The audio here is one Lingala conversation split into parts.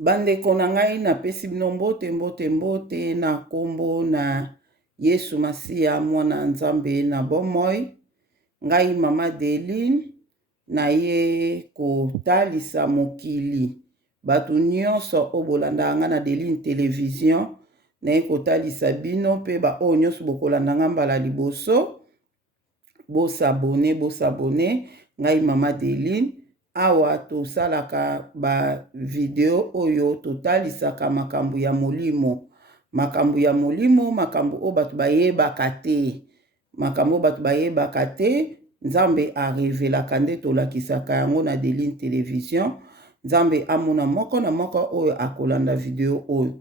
Bandeko na ngai napesi bino mbote na kombo na Yesu Masiya mwana Nzambe na bomoi. Ngai mama Deline na ye kotalisa mokili batu nyonso obolanda nga na Deline Television na ye kotalisa bino pe ba o nyonso bokolanda nga mbala liboso bosabone ngai mama Deline. Awa tosalaka ba video oyo totalisaka makambo ya molimo. Makambo ya molimo, makambo o batu bayebaka te. Makambo batu bayebaka te, Nzambe arevelaka nde tolakisaka yango na Deline Television. Nzambe amona moko na moko oyo akolanda video oyo.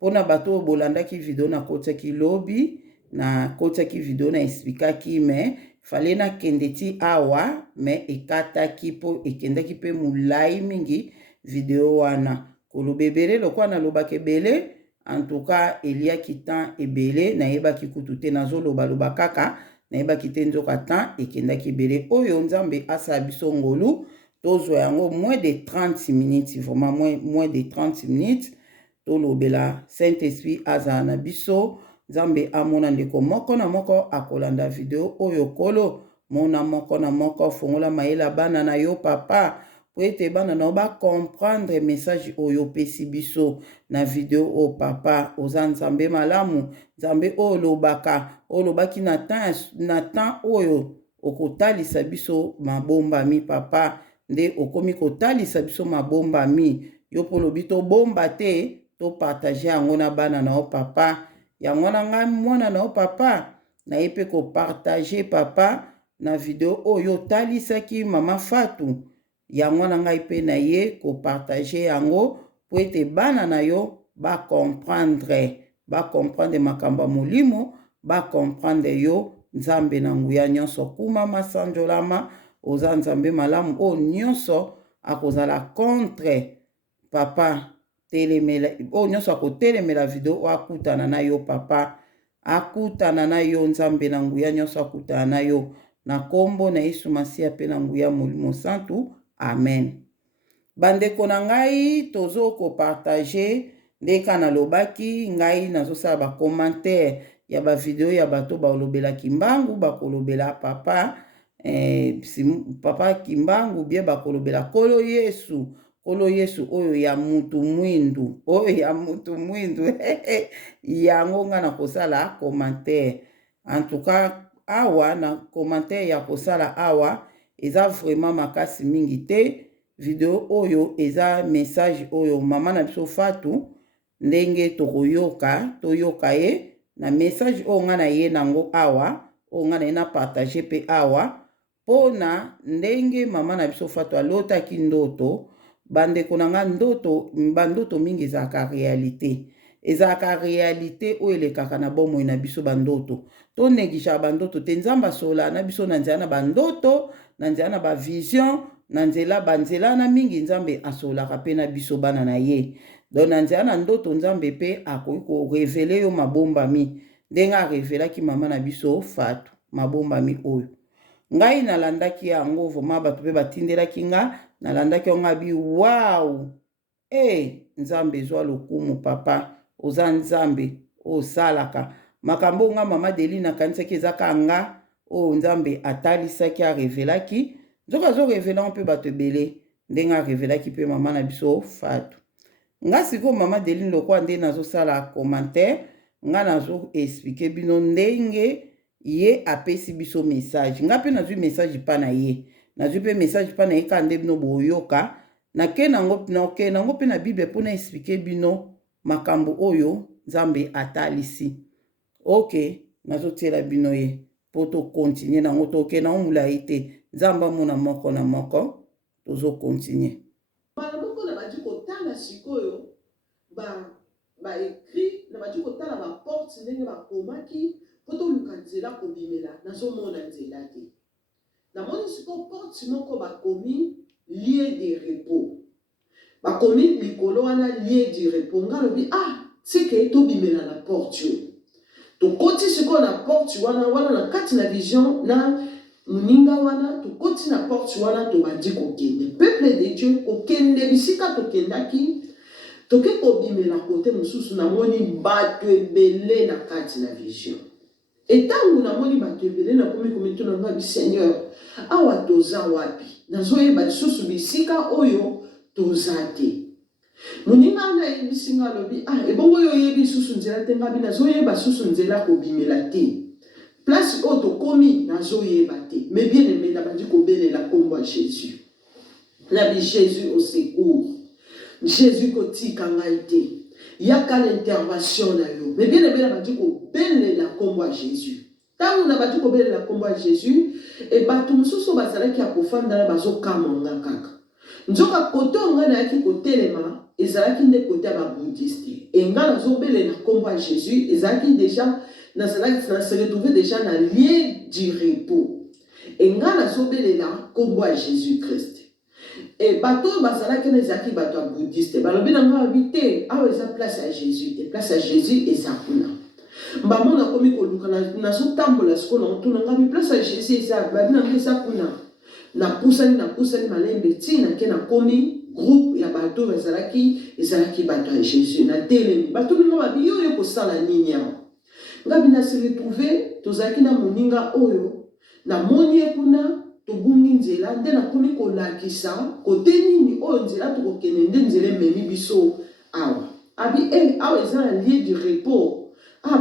Pona bato oyo bolandaki video na kotiaki lobi, na kotiaki video na explikaki me fale na kendeti awa me ekataki po ekendaki pe mulai mingi video wana. Kolobebele lokwa na lobaka ebele, en tout cas eliaki temps ebele na yebaki kutu te nazoloba loba kaka na yebaki te nzoka temps ekendaki ebele. Oyo Nzambe asala biso ngolu tozwa yango moins de 30 minutes, vraiment moins de 30 minutes tolobela Saint-Esprit azala na biso. Nzambe amona ndeko moko na moko akolanda video oyo kolo mona moko na moko fongola mayela bana na yo papa po ete bana na yo ba comprendre message oyo pesi biso na video o papa. Oza Nzambe malamu, Nzambe oyo lobaki na temps oyo okotalisa biso mabombami papa, nde okomi kotalisa biso mabombami yo polobi to bomba te to partager yango na bana na yo papa. Yango na ngai mwana na yo papa na ye pe kopartage papa na video oyo talisaki mama Fatou. Yango na ngai pe na ye kopartage yango po ete bana na yo comprendre makambo ya molimo, comprendre yo Nzambe na nguya nyonso kuma masanjolama. Oza Nzambe malamu o nyonso akozala contre papa telemela o nyonso akotelemela video o akutana na yo papa, akutana na yo Nzambe na nguya nyonso akutana na yo na kombo na Yesu Masiya pe na nguya molimo santu, amen. Bandeko na ngai tozo kopartage ndeka na lobaki ngai nazosala ba commentaire ya ba video ya bato baolobela kimbangu bakolobela papa papa kimbangu bie bakolobela kolo Yesu oyo ya mutu mwindu yango nga na kosala commentaire. En tout cas awa na commentaire ya kosala awa eza vraiment makasi mingi te. Video oyo eza message oyo mama na biso Fatou ndenge toyoka ye na message oyo nga na ye nango awa oyo nga na ye na partage pe awa pona ndenge mama na biso Fatou alotaki ndoto. Bandeko na nga bandoto mingi ezalaka realite oyo elekaka na bomoi na biso bandoto. To negligera bandoto te, Nzambe asola na biso na nzela na bandoto, na nzela na bavision, na nzela banzela na mingi Nzambe asolaka pe na biso bana na ye. Donc na nzela na ndoto Nzambe pe akoki korevele yo mabombami ndenge arevelaki mama na biso Fatou mabombami oyo. Ngai nalandaki yango vraiment bato pe batindelaki nga nalandaki yango abi wow. Nzambe zwa lokumu papa, oza Nzambe osalaka makambo nga mama Deline nakanisaki ezaka nga o Nzambe atalisaki arevelaki nzoka zo revela mpe bato ebele ndenge arevelaki pe mama na biso Fatou. Nga siko mama Deline lokwa nde nazosala commentaire nga nazo explique bino ndenge ye apesi biso message. Nga pe nazwi message pa na ye, nazwi pe message pa na ye ka nde bino boyoka nake nango pe na Bible mpona explique bino makambo oyo Nzambe atalisi. Ok, nazotiela bino ye po to continue nango toke na omulai te. Nzambe amona moko na moko tozo continue. Moko na badi kotala sikoyo ba écrit na badi kotala ba porte ndenge bakomaki po toluka nzela kobimela nazomona nzela te. Namoni sikoyo porte moko bakomi lieu de repos, bakomi likolo wana lieu de repos. Nga lobi sike tobimela na porte yo tokoti sikoyo na porte wana na kati na vision na muninga wana tokoti na porte wana tobandi kokende. Peuple de Dieu kokende bisika tokendaki toke kobimela kote mosusu namoni bato ebele na kati na vision etango namoni bato ebele nakomi komituna nga Seigneur awa toza wapi nazoyeba lisusu bisika oyo toza te moninga na yebisi nga alobi ebongo oyo oyebi lisusu nzela te ngabi nazoyeba lisusu nzela kobimela te place oyo tokomi nazoyeba te mais bien aimé nabandi kobelela kombo ya Jésus nabi Jésus au secours Jésus kotika ngai te yaka l'intervention na yo mais bien aimé nabandi kobelela kombo ya Jésus tango nabandi kobelela kombo ya Jésus e bato mosusu bazalaki ya kofanda na bazokama nga kaka nzoka kote nga nayaki kotelema ezalaki nde kote ya babouddhiste e nga nazobelela kombo ya Jésus ezalaki déjà na se retrouver déjà na lieu du repos et nga nazobelela kombo ya Jésus Christ et bato bazalaki na ezalaki bato ya bouddhiste balobi na nga babi te awa eza place ya Jésus te place ya Jésus eza kuna mbamona komi koluka nazotambola siko na otuna nga bi place ya Jésus eza babi na nga eza kuna napusani malembe ntina ke nakomi groupe ya bato ezalaki bato ya Jésus na telemi bato ninga babi yo kosala nini awa ngabi na se retrouver tozalaki na moninga oyo na moni kuna tobungi nzela nde nakomi kolakisa kote nini oyo nzela tokokende nde nzela ememi biso awa abi awa eza na lieu du repos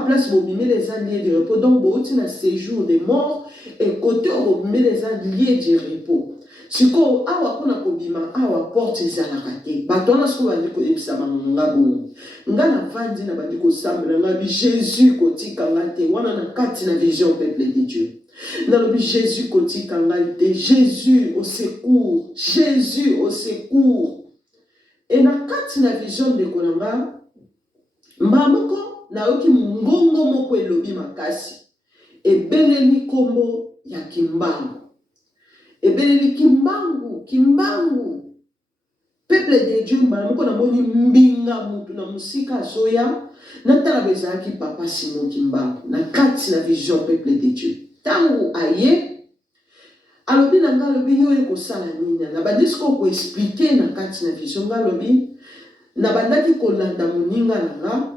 place bobimela eza lieu du repos donc bouti na séjour de mort et côté bobimela eza lieu du repos siko awa kuna kobima awa porte ezalaka te bato wana siko bandi koyebisa bango nga bongo nga na vandi na bandi kosambela nga bi Jésus kotika nga te wana na kati na vision peuple de Dieu nalobi Jésus kotika nga te Jésus au secours Jésus au secours et na kati na vision de konanga mba moko nayoki mongongo moko elobi makasi ebeleli kombo ya kimbangu ebeleli kimbangu peuple de Dieu mbala moko namoni mbinga mutu na musika azoya natala bezalaki papa Simon Kimbangu na kati na vision peuple de Dieu tango aye alobi na nga alobi yo ekosala nini na badisiko koexplike na kati na vision nga alobi na bandaki kolanda moninga na nga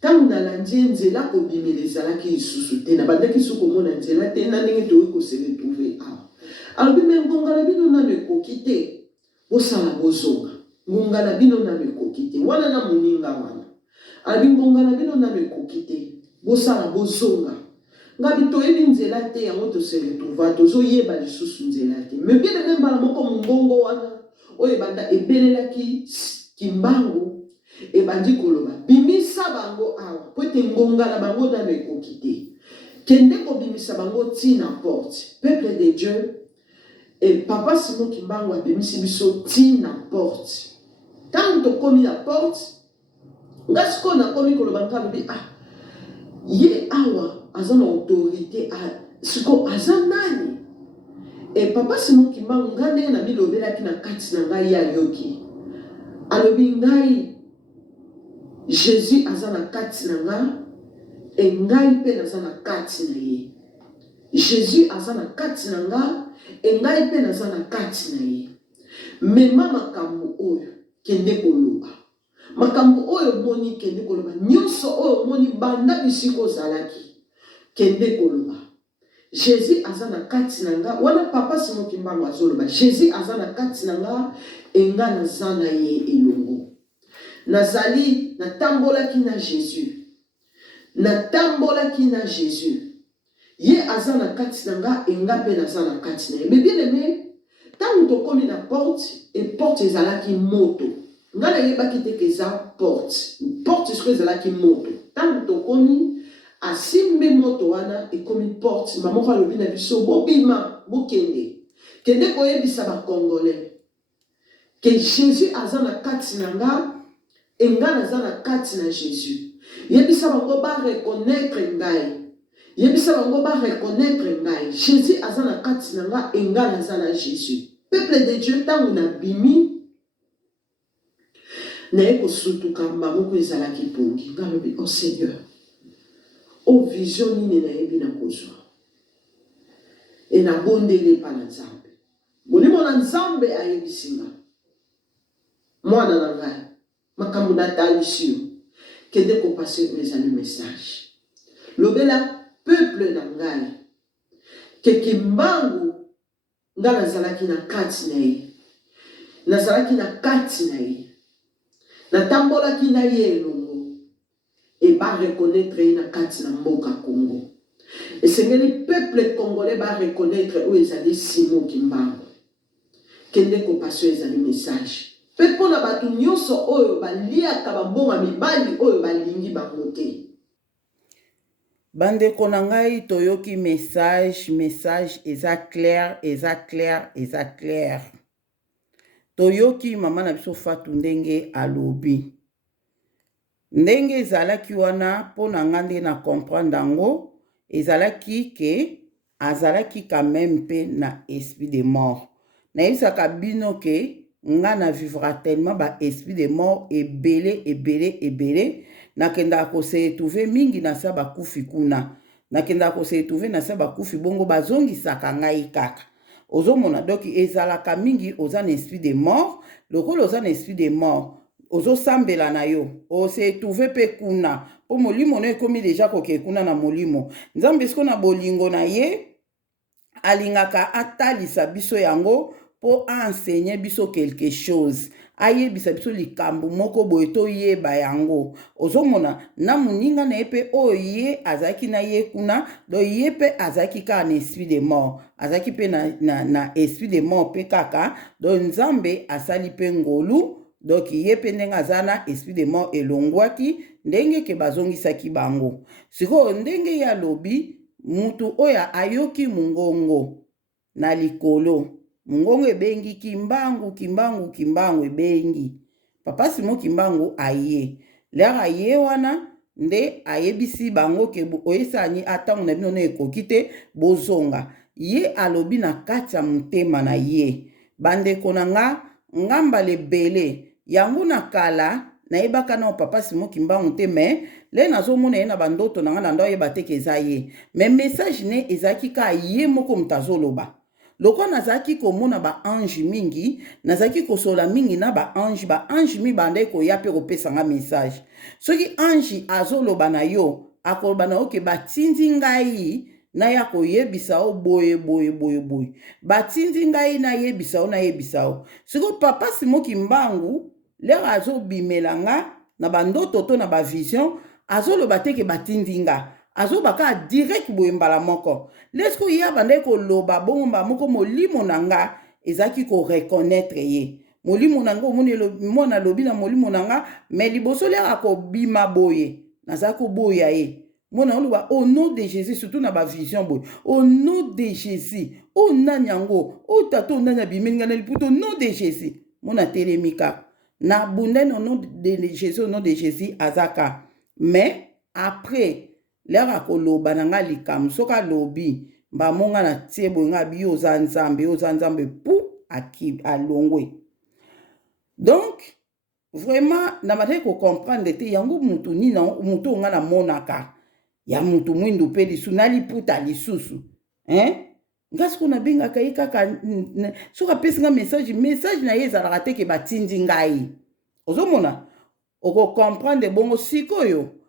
tango nalandi nzela kobimela ezalaki lisusu te na bandaki so komona nzela te na ndenge toyoki kose retrouve awa alobi me ngonga na bino nano ekoki te bosala bozonga ngonga na bino nano ekoki te wana na moninga wana alobi ngonga na bino nano ekoki te bosala bozonga ngabi toyebi nzela te yango tose retrouva tozoyeba lisusu nzela te me bien eme mbala moko mongongo wana oyo ebanda ebelelaki kimbangu ebandi koloba bimisa bango awa po ete ngonga na bango nano ekoki te kende kobimisa bango ntina porte peuple de Dieu et papa Simon Kimbangu abimisi biso ntina porte tango tokomi na porte nga sikoyo nakomi koloba nga lobi ye awa aza na autorité siko aza nani et papa Simon Kimbangu nga ndenge na bilobelaki na kati na ngai ayoki alobi ngai Jésus aza na kati na nga e ngai mpe naza na kati na ye Jésus aza na kati na nga e ngai mpe naza na kati na ye mema makambo oyo kende koloba makambo oyo moni kende koloba nyonso oyo moni banda bisiko ozalaki kende koloba Jésus aza na kati na nga wana papa Simon Kimbangu azoloba Jésus aza na kati na nga e nga naza na ye elongo nazali natambolaki na Jésus ye aza na kati na nga e nga mpe naza na kati na ye mais bien aimé tango tokomi na porte e porte ezalaki moto nga nayebaki te ke eza porte siko ezalaki moto tango tokomi asimbi moto wana ekomi porte mamoko alobi na biso bobima bokende kende koyebisa bakongolais ke Jésus aza na kati na nga e nga naza na kati na Jésus yebisa bango bareconnaître ngai Jésus aza na kati na nga e nga naza na Jésus peuple de Dieu tango na bimi naye kosutuka mbamoko ezalaki pongi nga lobi oh Seigneur o vision nini nayebi na kozwa e nabondeli epa na Nzambe molimo na Nzambe ayebisi nga mwana na ngai makambo natalisio kende kopase ezali message lobela peuple na ngai ke kimbangu nga nazalaki na kati na ye nazalaki na kati na ye natambolaki na ye elongo eba reconnaître ye na kati na mboka Congo esengeli peuple congolais ba reconnaître oyo ezali Simon Kimbangu kende kopase ezali message pe mpona bato nyonso oyo baliaka bambonga mibali oyo balingi bango te. Bandeko na ngai toyoki message eza clair. Toyoki mama na biso Fatou ndenge alobi. Ndenge ezalaki wana mpona nga nde na comprendre yango ezalaki ke azalaki quand même pe na esprit de mort. Nayebisaka bino ke nga na vivra tellement ba esprit de mort ebele nakenda ko se trouver mingi na sa bakufi kuna nakenda ko se trouver na sa bakufi bongo bazongisaka ngai kaka ozomona donc ezalaka mingi oza na esprit de mort lokolo oza na esprit de mort ozosambela na yo ose trouver pe kuna po molimo no ekomi deja koke kuna na molimo nzambe siko na bolingo na ye alingaka atalisa biso yango po enseigner biso quelque chose ayebisa biso likambo moko boye toyeba yango ozomona na moninga na ye mpe oyo ye azalaki na ye kuna do ye mpe azalaki kaka na esprit de mort azalaki mpe na esprit de mort mpe kaka do nzambe asali mpe ngolu donc ye mpe ndenge aza na esprit de mort elongwaki ndenge ke bazongisaki bango sikoyo ndenge ye alobi mutu oyo ayoki mongongo na likolo mongongo ebengi kimbangu ebengi papa Simon Kimbangu aye lera aye wana nde ayebisi bango ke oyesani atango na bino na ekoki te bozonga ye alobi na kati ya motema na ye bandeko na nga ngamba lebele yango na kala nayebaka na papa Simon Kimbangu te me le nazomona ye na bandoto na nga na ndo oyeba te ke eza ye me message ne ezalaki ka ye moko moto azoloba loko nazalaki komona baange mingi nazalaki kosola mingi na baange mibandai koya mpe kopesa nga message soki ange azoloba na yo akoloba na yo ke batindi ngai naya koyebisa o boye batindi ngai nayebisa o siko papa Simon Kimbangu lero azobimela nga na bandoto to na bavision azoloba te ke batindi nga azobaka direct boye mbala moko lesko ya bandai koloba bongo mba moko molimo na nga ezaki ko reconnaître ye molimo na nga mona lobi na molimo na nga me liboso lera kobima boye naza koboya ye mona oloba au nom de Jésus surtout na ba vision boye au nom de Jésus o nani yango o tato nani abimeli nga na liputo au nom de Jésus mona telemika na bundene au nom de Jésus azaka mais après lera koloba na nga likambo soka lobi mba monga na tie boye nga bi oza nzambe pu alongwe donc vraiment na mataki ko comprendre te yango mutu nina mutu nga na monaka ya mutu mwindu pe lisu na liputa lisusu nga siko na bengaka ye kaka soka pesi nga message na ye ezalaka te ke batindi ngai ozomona oko comprendre bongo sikoyo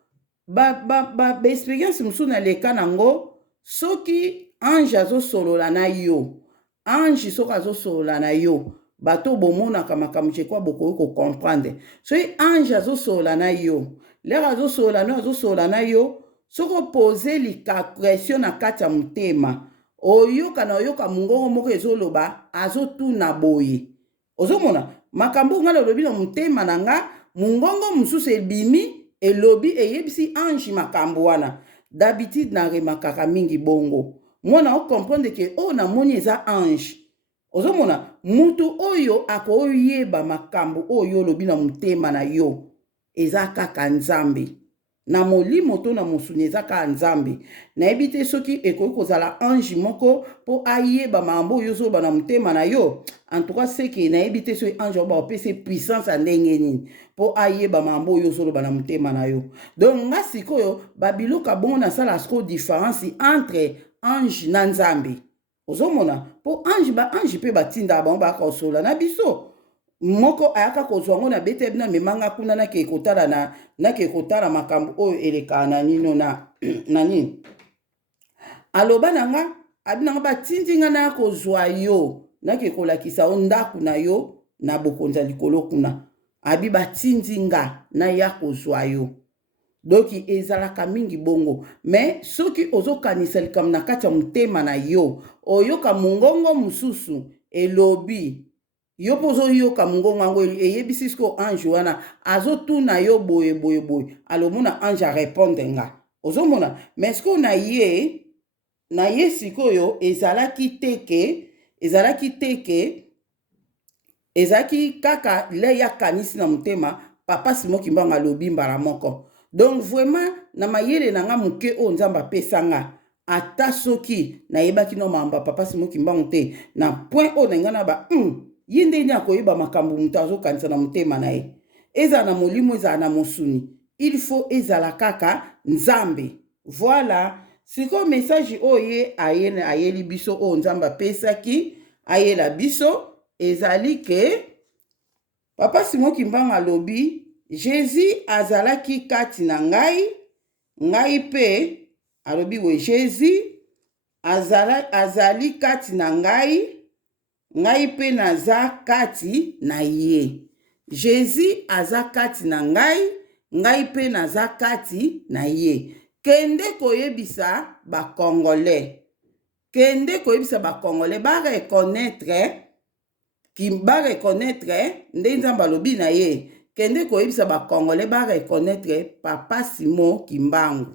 ba experience musu na leka nango soki ange azosolola na yo ange soki azosolola na yo bato bomonaka makambo chekwa bokoki kocomprendre soki ange azosolola na yo lero azosolola na yo soki opose likapression na kati ya motema oyoka mongongo moko ezoloba azotuna boye ozomona makambo nga lolobi na motema na nga mongongo mosusu ebimi elobi eyebisi ange makambo wana d'habitude na remakaka mingi bongo mwana okomprendre ke oyo namoni eza ange ozomona mutu oyo akoyeba makambo oyo olobi na motema na yo eza kaka nzambe na molimo to na mosuni eza kaka nzambe nayebi te soki ekoki kozala ange moko mpo ayeba makambo oyo ozoloba na motema na yo en tout cas seke nayebi te soki ange oyo baopesa puissance ya ndenge nini mpo ayeba makambo oyo ozoloba na motema na yo donc nga sikoyo babiloka bongo nasala siko différence entre ange na nzambe ozomona mpo ange mpe batindaka bango baka kosolola na biso moko ayaka kozwa ngo na bete bina memanga kuna nake kotala makambo oyo eleka na nino na nini aloba nanga abinanga batindi nga na kozwa yo nake kolakisa o ndaku na yo na bokonza likolo kuna abi batindi nga na ya kozwa yo doki ezalaka mingi bongo me soki ozokanisa likambo na kati ya motema na yo oyoka mongongo mosusu elobi yo mpo ozoyoka mongongo yango eyebisi siko ange wana azotuna yo boye boye boye alomona ange arépondre nga ozomona me sikoyo na ye sikoyo ezalaki kaka le ya kanisi na motema papa Simon Kimbangu alobi mbala moko. Donc vraiment na mayele na nga moke oyo nzambe apesa nga ata soki nayebaki no mamba papa Simon Kimbangu te na point oyo na nga na ba ye ndeni akoyeba makambo moto azokanisa na motema na ye ezala na molimo ezala na mosuni il faut ezala kaka nzambe. Voilà siko message oyo ye ayeli biso oyo nzambe apesaki ayela biso ezali ke papa Simon Kimbangu alobi Jésus azalaki kati na ngai pe alobi we Jésus azali kati na ngai pe naza kati na ye. Jésus aza kati na ngai pe naza kati na ye. Kende koyebisa ba Congolais ba reconnaître nde nzambe alobi na ye kende koyebisa ba Congolais ba reconnaître papa Simon Kimbangu.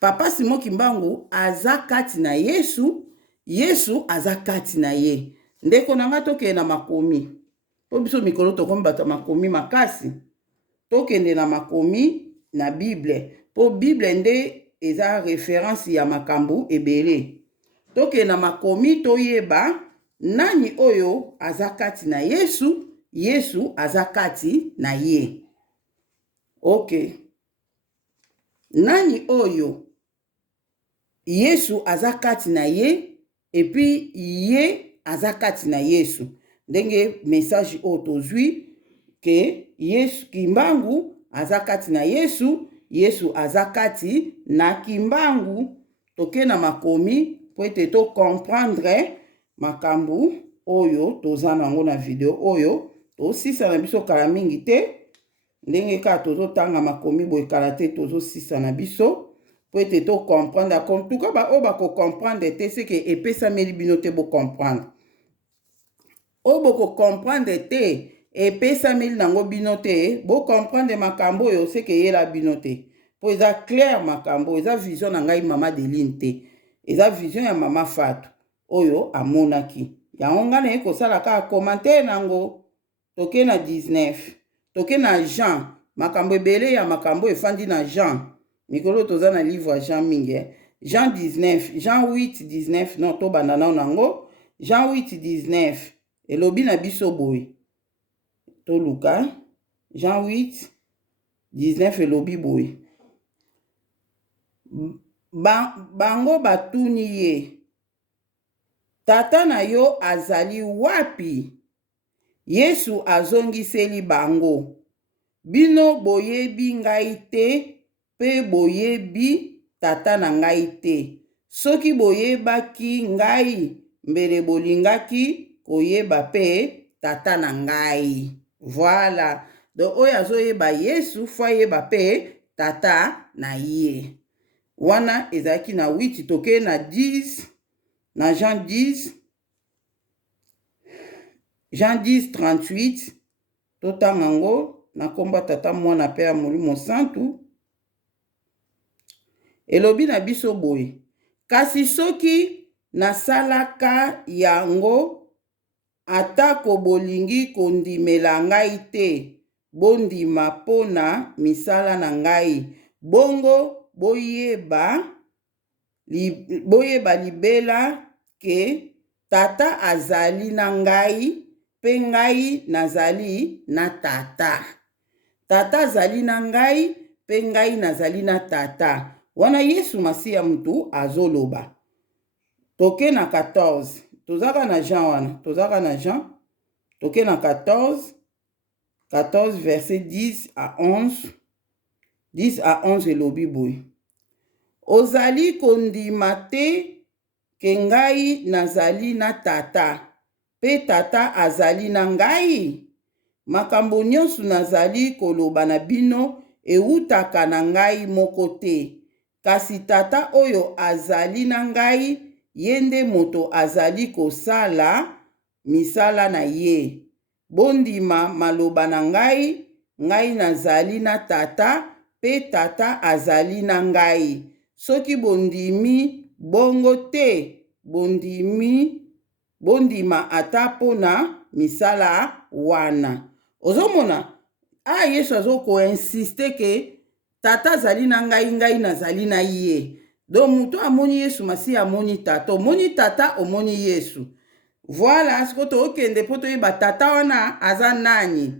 Papa Simon Kimbangu aza kati na Yesu aza kati na ye. Ndeko nanga tokende na makomi po biso mikolo tokomi bato makomi makasi tokende na makomi na Bible po Bible nde eza référence ya makambo ebele. Tokende na makomi toyeba nani oyo aza kati na Yesu aza kati na ye. Ok, nani oyo Yesu aza kati na ye epi ye aza kati na Yesu. Ndenge message oyo tozwi ke Yesu Kimbangu aza kati na Yesu aza kati na Kimbangu. Toke na makomi po ete to comprendre makambo oyo toza nango na video oyo tosisa na biso kala mingi te ndenge ka tozotanga makomi boye kala te tozosisa na biso po ete to comprendre comme tout cas ba o ba ko comprendre te c'est que epesameli bino te bo comprendre o bo ko comprendre te epesameli nango bino te bo comprendre makambo oyo c'est que yela bino te po eza clair makambo eza vision na ngai mama Deline te eza vision ya mama Fatou oyo amonaki yango nga na ye kosala kaka commentaire nango. Toke na 19 toke na Jean makambo ebele ya makambo efandi na Jean mikolo toza na livre ya Jean mingi Jean 19 Jean 8 19 non tobanda nao nango Jean 8 19 elobi na biso boye toluka Jean 8 19 elobi boye bango batuni ye tata na yo azali wapi? Yesu azongiseli bango bino boyebi ngai te pe boyebi tata na ngai te. Soki boyebaki ngai mbele bolingaki koyeba pe tata na ngai. Voilà. Donc oyo azoyeba Yesu fwa yeba pe tata na ye. Wana ezalaki na 8 toke na 10 na Jean 10 38 totanga ngo na komba tata mwana pe ya Molimo Santu elobi na biso boye kasi soki nasalaka yango atako bolingi kondimela ngai te bondima pona misala na ngai bongo boyeba libela ke tata azali na ngai pe ngai nazali na tata. Tata azali na ngai pe ngai nazali na tata. Wana Yesu Masiya mutu azoloba. Toke na 14 tozaka na Jean wana tozaka na Jean toke na 14 verset 10 à 11. 10 à 11 elobi boye. Ozali kondima te ke ngai nazali na tata, pe tata azali na ngai? Makambo nyonso nazali koloba na bino eutaka na ngai moko te, kasi tata oyo azali na ngai, ye nde moto azali kosala misala na ye. Bondima maloba na ngai, ngai nazali na tata, pe tata azali na ngai. Soki bondimi bongo te, bondima ata pona misala wana. Ozomona, Yesu azoko insiste ke tata azali na ngai, ngai nazali na ye. Donc mutu amoni Yesu masi amoni tata, omoni tata omoni Yesu. Voilà, siko tookende po toyeba tata wana aza nani.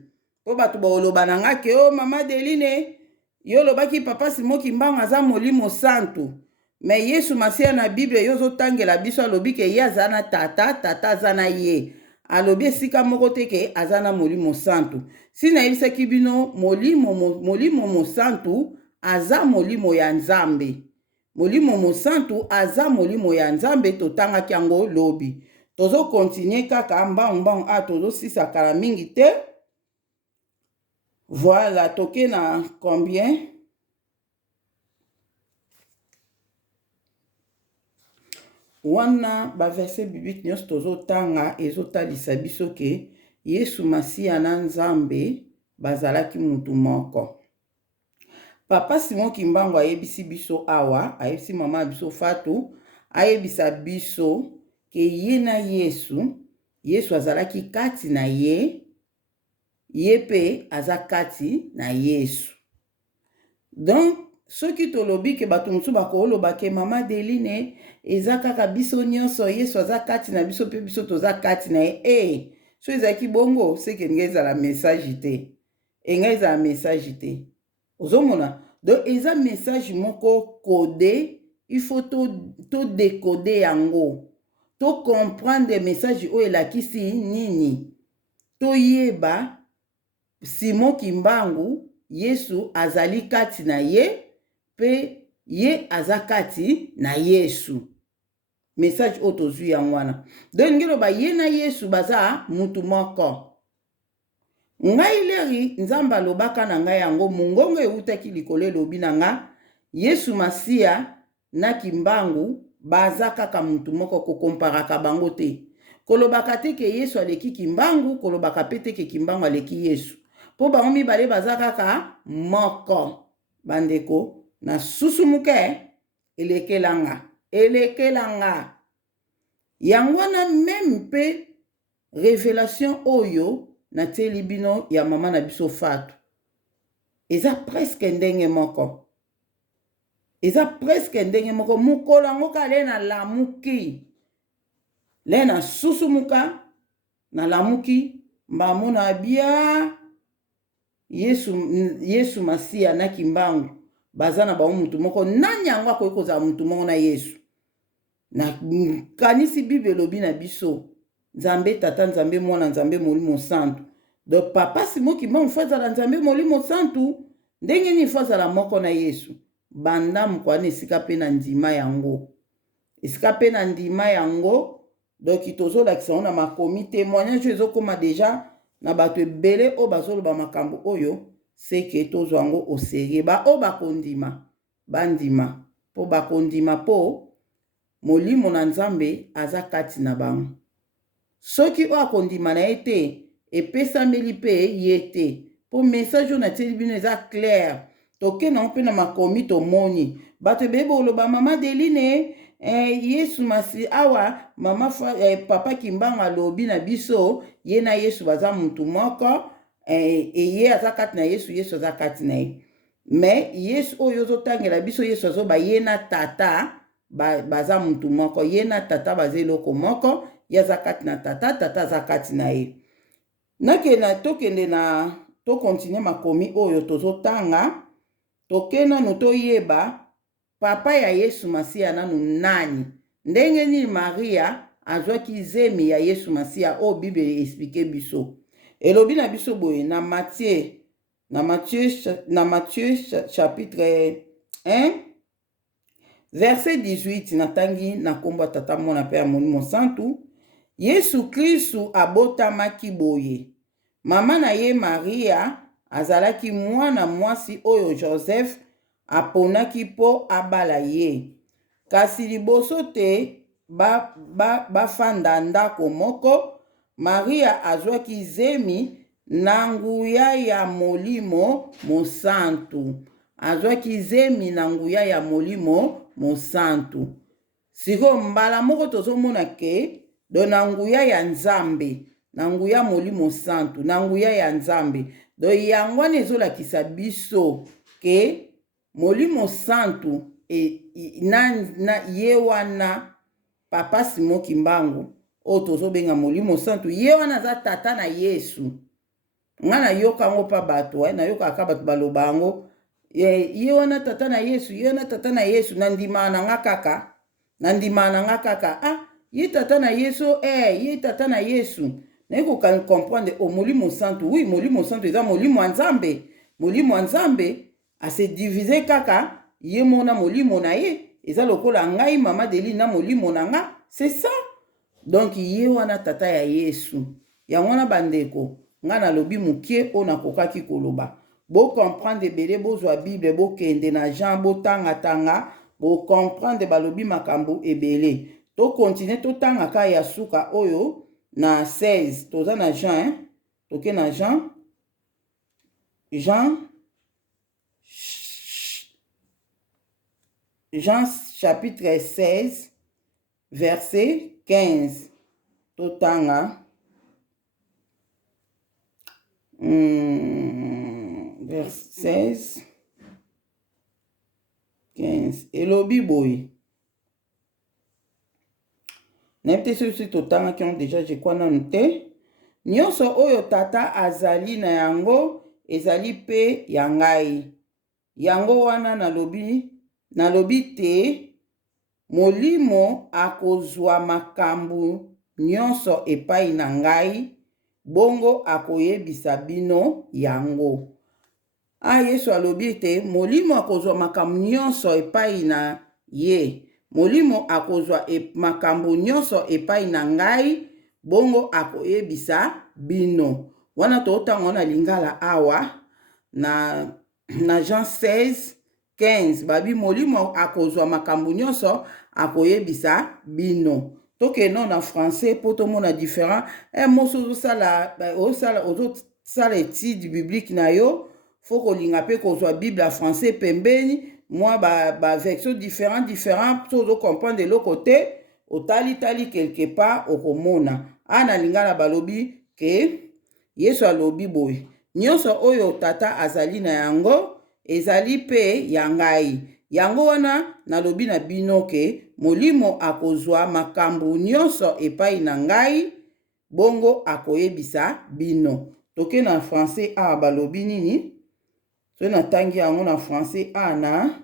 Po bato baoloba na nga ke o mama Deline, yo lobaki papa Simon Kimbangu aza Molimo Santu. Me Yesu masiya na Bible yo zotangela biso alobi ke ye aza na tata, tata aza na ye. Alobi esika moko te ke aza na Molimo Santu. Si nayebisaki bino Molimo Mosantu aza molimo ya Nzambe. Molimo Mosantu aza molimo ya Nzambe, totangaki yango lobi. Tozo continue kaka mbang tozo sisakala mingi te. Voilà, toke na combien? Wana ba verset biblique nyonso tozo tanga ezotalisa biso ke Yesu masiya na Nzambe bazalaki mutu moko. Papa Simon Kimbangu ayebisi biso awa, ayebisi mama biso Fatu, ayebisa biso ke ye na Yesu azalaki kati na ye, ye pe aza kati na Yesu. Donc, soki tolobi ke bato mosusu bakoloba ke mama Deline eza kaka biso nyonso, Yesu aza kati na biso pe biso toza kati na ye. So ezalaki bongo, seke nga ezala message te. Nga ezala message te. Ozomona? Donc, eza message moko codé, il faut to décoder yango. To comprendre message oyo elakisi nini. To yeba Simon Kimbangu, Yesu azali kati na ye, pe ye aza kati na Yesu. Message oyo tozwi yango wana. Donc ngelo ba ye na Yesu baza mutu moko. Ngai leri Nzambe alobaka na ngai yango mongongo eutaki likolo elobi na nga, Yesu masiya na Kimbangu baza kaka mutu moko, kokomparaka bango te. Kolobaka te ke Yesu aleki Kimbangu, kolobaka pe te ke Kimbangu aleki Yesu. Po bango mibale baza kaka moko. Bandeko, na susu muke elekelanga. Yango wana même pe révélation oyo na teli bino ya mama na biso Fatu. Eza presque ndenge moko. Mukolo yango kale na lamuki. Le na susu muka na lamuki mbamona bia Yesu masiya na Kimbangu baza na bango mutu moko. Nani yango akoki kozala mutu moko na Yesu? Na kanisi Bible elobi na biso Nzambe tata, Nzambe mwana, Nzambe Molimo Santu. Donc papa Simon Kimbangu faut azala Nzambe Molimo Santu, ndenge ni faut azala moko na Yesu. Banda mukwana esika pe na ndima yango. Donc tozolakisa ngo na makomi témoignage ezokoma deja na bato ebele o bazoloba makambo oyo, seke tozwa ngo au sérieux. Ba o bakondima bandima po bakondima po Molimo na Nzambe aza kati na bango. Soki o akondima na ye te, epesameli pe ye te. Po message na teli bino eza clair. Toke na mpe na makomi tomoni. Bato ebebe oloba mama Deline, Yesu masi awa mama papa Kimbangu alobi na biso ye na Yesu baza mutu moko, ye aza kati na Yesu, Yesu aza kati na ye. Mais Yesu oyo zotangela biso Yesu azoba ye na tata baza mutu moko, ye na tata baza eloko moko, ye aza kati na tata, tata aza kati na ye. Nakena tokende na to continue makomi oyo tozotanga, tokena no toyeba papa ya Yesu masiya nanu nani. Ndenge ni Maria azwaki zemi ya Yesu Masiya o Bible expliqué biso. Elobi na biso boye na Matthieu chapitre 1 verset 18 natangi na kombo ya tata mwana pe ya Molimo Santu. Yesu Kristu abotamaki boye. Mama na ye Maria azalaki mwana mwasi oyo Joseph aponaki po abala ye. Kasi liboso te bafanda ndako moko, Maria azwaki zemi na nguya ya Molimo Mosantu. Azwaki zemi na nguya ya Molimo Mosantu. Siko mbala moko tozomona ke do na nguya ya Nzambe, na nguya Molimo Santu, na nguya ya Nzambe. Do yango wana ezolakisa biso ke Molimo Santu na ye wana Papa Simon Kimbangu o tozobenga Molimo Santu, ye wana aza tata na Yesu. Nga na yoka ngo pa bato, na yoka aka bato baloba yango, ye wana tata na Yesu, ye wana tata na Yesu, nandima na nga kaka, nandima na nga kaka, ye tata na Yesu, ye tata na Yesu. Na yoko kan comprendre o Molimo Santu, oui, Molimo Santu eza Molimo wa Nzambe. Molimo wa Nzambe ase divise kaka, ye mona Molimo na ye, eza lokola ngai mama Deli na Molimo na nga, c'est ça. Donc ye wana tata ya Yesu. Ya wana bandeko, nga na lobi mukie o na kokaki koloba. Bo comprendre bele bozwa Bible, bo kende na Jean, bo tanga, bo comprendre balobi makambo ebele. To continue to tanga ka ya suka oyo na 16. Toza na Jean, toke na Jean chapitre 16, verset 15. Totanga. Verset 16, 15. Elobi boy. N'importe ceux totanga qui ont déjà, je crois, non te. Nyonso oyo tata azali na yango, ezali pe yangai. Yango wana nalobi te, Molimo akozwa makambu nyonso epai na ngai, bongo akoyebisa bino yango. Yesu alobi te, Molimo akozwa makambu nyonso epai na ye. Molimo akozwa makambu nyonso epai na ngai, bongo akoyebisa bino. Wana totango na lingala awa na Jean 16, 15. Babi Molimo akozwa makambu nyonso akoyebisa bino. Toke non na français poto mona différent. Moso osala étude biblique na yo, faut ko linga pe kozwa Bible à français pembeni. Moi version différent tozo comprendre de l'autre côté, otali quelque part okomona. Ana lingala balobi ke Yesu alobi boy. Nyonso oyo tata azali na yango ezali pe yangai. Yango wana nalobi na bino ke Molimo akozwa makambu nyonso epai na ngai, bongo akoyebisa bino. Toke na français a balobi nini? So na tangi yango na français ana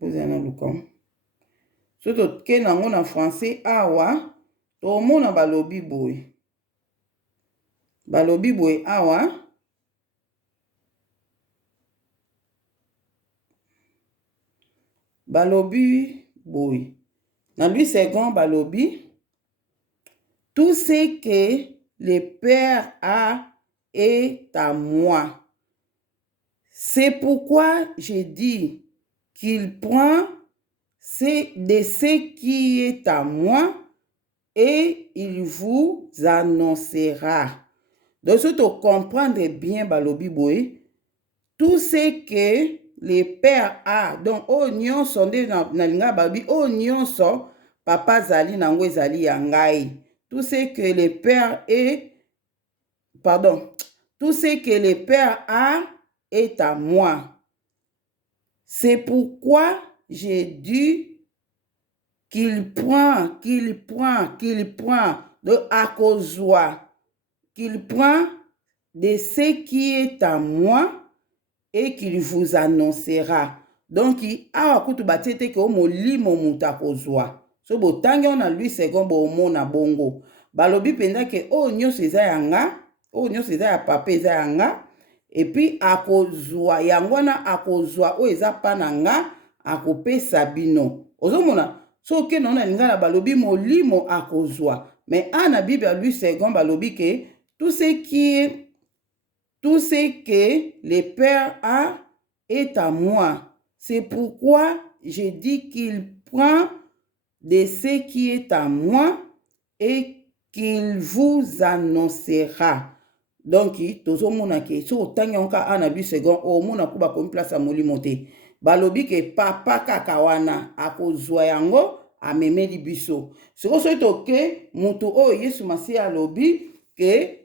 bozana lukom. So toke nango na français awa tomona balobi boy. Balobi boy awa balobi boy. Na lui second balobi, tout ce que le Père a est à moi. C'est pourquoi je dis qu'il prend de ce qui est à moi et il vous annoncera. Donc, si tu comprends bien balobi boy, tout ce que le Père a, donc o nyonso nde na linga babi o nyonso papa zali nango ezali yangai. Tout ce que le Père tout ce que le Père a est à moi. C'est pourquoi j'ai dit qu'il prend de akozwa, qu'il prend de ce qui est à moi et qu'il vous annoncera. Donc, awa kutu batete ke Molimo muta kozwa. so botangi on na Louis II bomona bongo balobi penza ke o nyonso eza yanga o nyonso eza ya papa eza yanga et puis akozwa yango wana akozwa o eza pa na nga akopesa bino ozomona so ke na lingala balobi molimo akozwa mais ana Bible ya Louis II balobi ke tout ce que le Père a est à moi. C'est pourquoi je dis qu'il prend de ce qui est à moi et qu'il vous annoncera. Donc, tozo mona ke so otangi onka ana Louis II o mona kuba komi place molimo te. Balobi ke papa kaka wana akozwa yango amemeli biso. Siko so toke mutu o Yesu Masiya alobi ke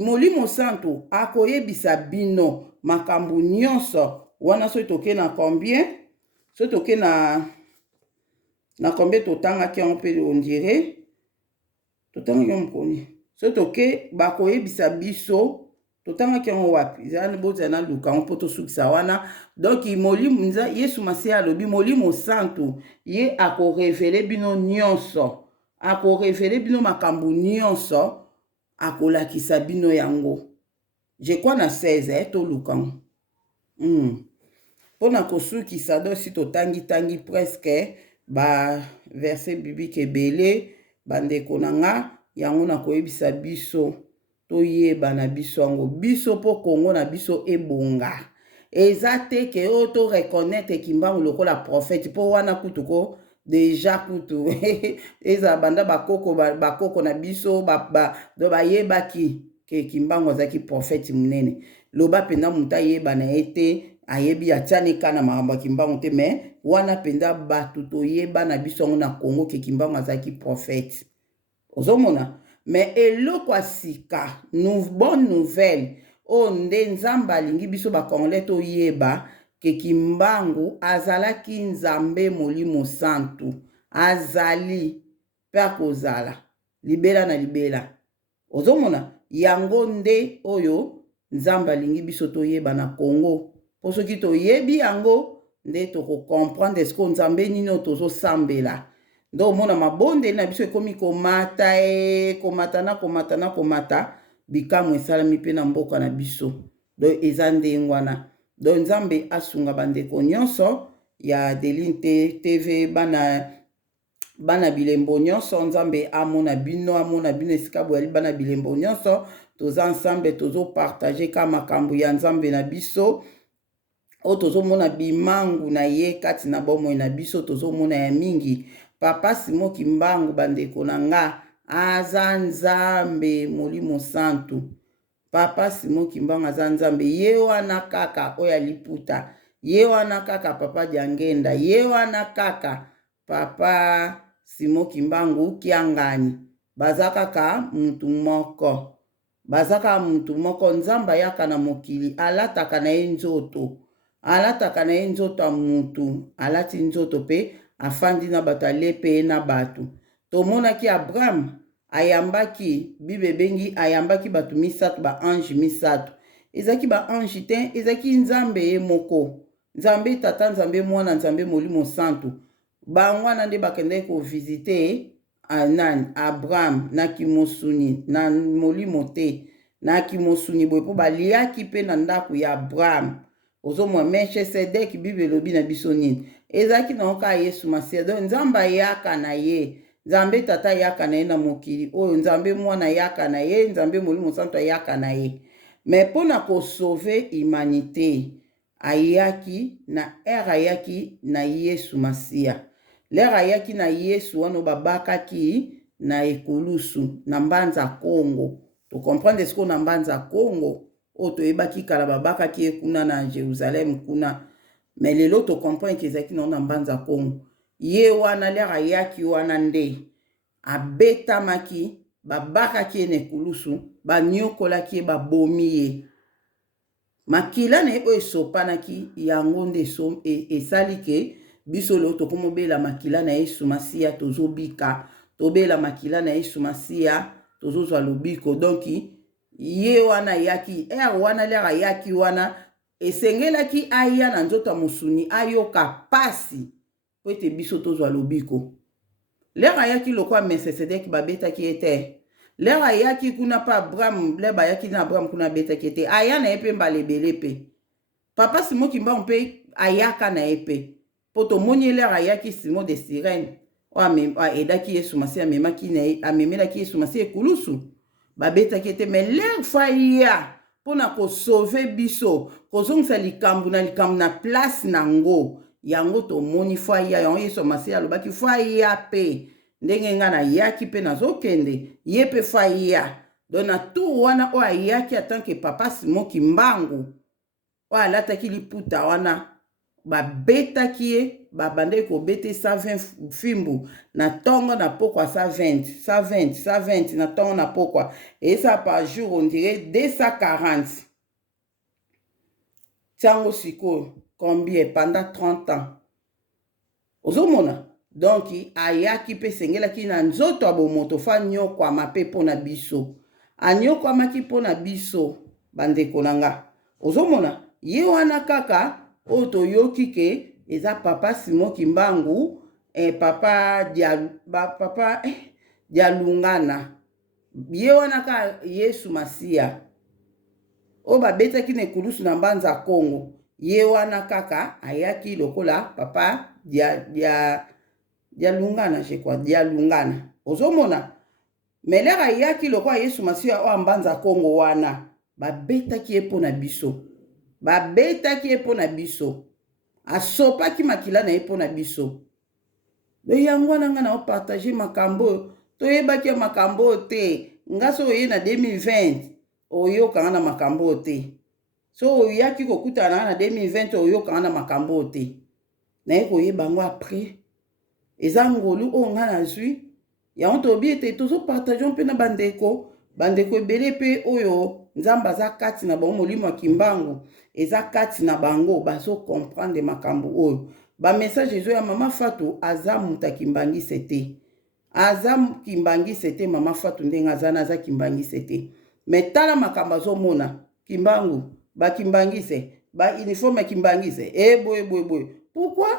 molimo santo akoyebisa bino makambo nyonso wana so toke na combien so toke na combien totangaki yango mpe on dirait totangaki yango mokoni so toke bakoyebisa biso totangaki yango wapi ezali bozala na luka yango mpo tosukisa wana donc molimo Yesu Masiya alobi molimo santo ye akorevele bino nyonso akorevele bino makambo nyonso akolakisa bino yango je crois na 16 to lukango pona kosukisa do si totangi presque ba verset biblique ebele bandeko na nga yango na koyebisa biso toyeba na biso yango biso po Kongo na biso ebonga eza te ke o to reconnaître Kimbangu lokola prophète po wana kutuko déjà kutu eza banda bakoko na biso do bayebaki ke Kimbangu azaki prophète munene loba penda muta yeba na ete ayebi atianika na makambo Kimbangu te mais wana penda batu toyeba na biso na Congo ke Kimbangu azaki prophète ozomona mais eloko asika bonne nouvelle o nde nzambe alingi biso bakongolais toyeba ke Kimbangu azalaki nzambe molimo santu azali pe akozala libela na libela ozomona yango nde oyo nzambe alingi biso toyeba na Congo po soki toyebi yango nde tokocomprendre eske nzambe nini tozosambela ndo omona mabondeli na biso ekomi komata bikamwa esalami mpe na mboka na biso do eza ndenge wana do nzambe asunga bandeko nyonso ya Deline TV bana bilembo nyonso nzambe amona bino esika boyali bana bilembo nyonso toza ensemble tozopartage ka makambo ya nzambe na biso o tozomona bimangu na ye kati na bomoi na biso tozomona ya mingi papa Simon Kimbangu bandeko na nga aza nzambe molimo santu papa Simon Kimbangu aza nzambe ye wana kaka oya liputa ye wana kaka papa Diangenda ye wana kaka papa Simon Kimbangu Kiangani baza kaka mutu moko nzamba yaka na mokili alataka na ye nzoto ya mutu alati nzoto pe afandi na bato alepe na bato tomonaki Abraham ayambaki Bible bengi ayambaki bato misato ba ange misato ezaki ba ange te ezaki nzambe ye moko nzambe tata nzambe mwana nzambe molimo santu bangwana nde bakendaki kovisite nani Abraham na kimosuni na molimo te na kimosuni boye po baliaki pe na ndako ya Abraham ozomwa Melchisedeki Bible elobi na biso nini ezalaki na oka Yesu Masiya donc nzambe ayaka na ye nzambe tata ayaka na ye na mokili oyo nzambe mwana ayaka na ye nzambe molimo santu ayaka na ye mais mpona kosauve humanité ayaki na ere ayaki na Yesu Masiya lere ayaki na Yesu wana babakaki na ekulusu na mbanza Congo tokomprendre siko na mbanza Congo oyo toyebaki kala babakaki ye kuna na Jérusalem kuna mais lelo tokomprendre ezalaki na mbanza Congo ye wana lere ayaki wana nde abetamaki babakaki ye na ekulusu banyokolaki ye babomi ye makila na ye oyo esopanaki yango nde esali ke biso leo tokomobela makila na Yesu Masiya tozobika tobela makila na Yesu Masiya tozozwa lobiko donc ye wana yaki wana lera yaki wana esengelaki aya na nzoto ya mosuni ayoka pasi po ete biso tozwa lobiko lere ayaki lokwa Melkisedeki babetaki ye te, lere ayaki kuna pa Abraham, lere bayaki na Abraham kuna abetaki ye te, aya na ye mpe mbala ebele mpe papa Simon Kimbangu mpe ayaka na ye mpe po tomoni lere ayaki Simon de Sirene oyo aedaki Yesu Masiya amemelaki Yesu Masiya ekulusu babetaki ye te, me lere fa ya mpona kosauve biso kozongisa likambo na place nango yango tomoni fa ya yango Yesu Masiya alobaki fa ya mpe ndenge nga nayaki mpe nazokende ye mpe fa ya don na tour wana oyo ayaki atanke papa Simon Kimbangu oyo alataki liputa wana babetaki ye babandaki kobetisa 20 fimbu na ntongo na pokwa 120 na ntongo na pokwa eza par jour on dirait 240 tiango sikoyo combien pendant 30 ans ozomona donc ayaki mpe sengelaki na nzoto ya bomoto fa nyokwama mpe mpona biso anyokwamaki mpona biso bandeko na nga ozomona ye wana kaka oyo toyoki ke eza papa Simon Kimbangu papa Dialungana ye wana ka Yesu Masiya oyo babetaki na ekulusu na mbanza Kongo ye wana kaka ayaki lokola papa Dialungana je crois Dialungana ozomona melere ayaki lokola Yesu Masiya oyo mbanza Kongo wana babetaki ye mpona biso asopaki makila na ye mpona biso do yango wana nga na opartage makambo oyo toyebaki makambo oyo te nga so oye na 2020 oyokanga na makambo oyo te so oyaki kokutana na 2020 oyokanga na makambo oyo te naye koyeba yango apres eza ngolu oyo nga nazwi yango tobi ete tozopartage mpe na bandeko ebele mpe oyo Nzambe aza kati na bango molimo ya Kimbangu eza kati na bango bazokomprendre makambo oyo bamessage ezo ya mama Fatou aza muta kimbangise te aza kimbangise te mama Fatou ndenge aza kimbangise te me tala makambo azomona Kimbangu bakimbangise ba uniforme ya kimbangise boye pourquoi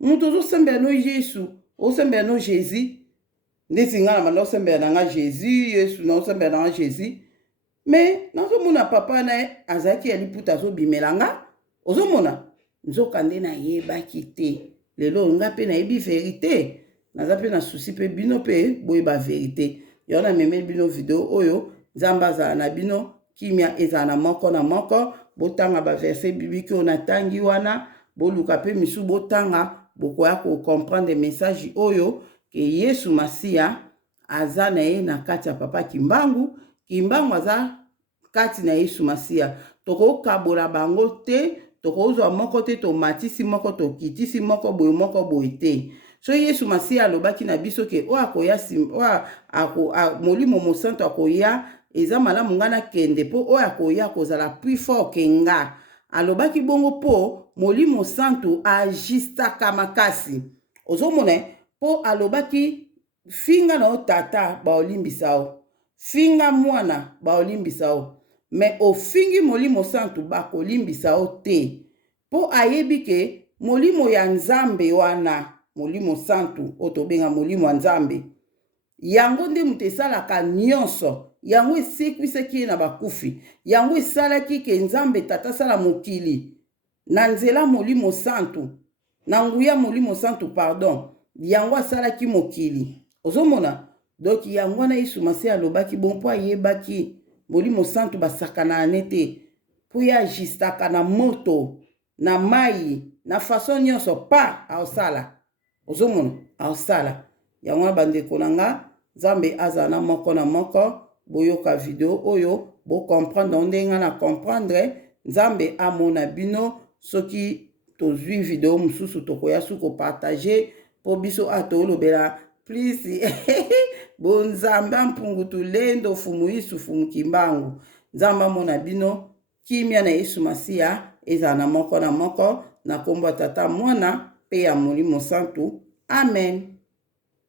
mutu ozosembela no Yesu osembela no Jésus ndeti nga na manda osembela na nga Jésus Yesu na osembela na nga Jésus mais nazomona papa na ye azalaki ya liputa azobimela nga ozomona nzoka nde nayebaki te lelo nga mpe nayebi verite naza mpe na susi mpe bino mpe boyeba verite yo namemeli bino video oyo Nzambe azala na bino kimia ezala na moko na moko botanga baverse biblike oyo natangi wana boluka mpe misu botanga bokoya kokomprendre message oyo ke Yesu Masiya aza na ye na kati ya papa Kimbangu aza kati na Yesu Masiya tokokabola bango te tokozwa moko te tomatisi moko tokitisi moko boye te so Yesu Masiya alobaki na biso ke oyo akoya molimo mosantu akoya eza malamu nga nakende mpo oyo akoya kozala plus fort ke nga alobaki bongo mpo molimo santu ajistaka makasi ozomona mpo alobaki finga na yo tata baolimbisa yo finga mwana baolimbisa yo me ofingi molimo santu bakolimbisa yo te mpo ayebi ke molimo ya Nzambe wana molimo santu oyo tobenga molimo ya Nzambe yango nde moto esalaka nyonso yango esekwisaki ye na bakufi yango esalaki ke Nzambe tata asala mokili na nzela molimo santu na nguya molimo santu pardon yango asalaki mokili ozomona donc yango wana Yesu Masiya alobaki bon mpo ayebaki molimo santu basakana ne te mpo ye ajistaka na moto na mai na façon nyonso pa aosala ozomona aosala yango wana bandeko na nga Nzambe azala na moko na moko boyoka video oyo bocomprendre ndenge na comprendre Nzambe amona bino soki tozwi video mosusu tokoya su kopartage po biso atolobela please bonzambe mpungu tulendo fumu Yesu fumu Kimbangu Nzambe amona bino kimia na Yesu Masiya ezala na moko na moko na kombo tata mwana pe ya molimo santu amen.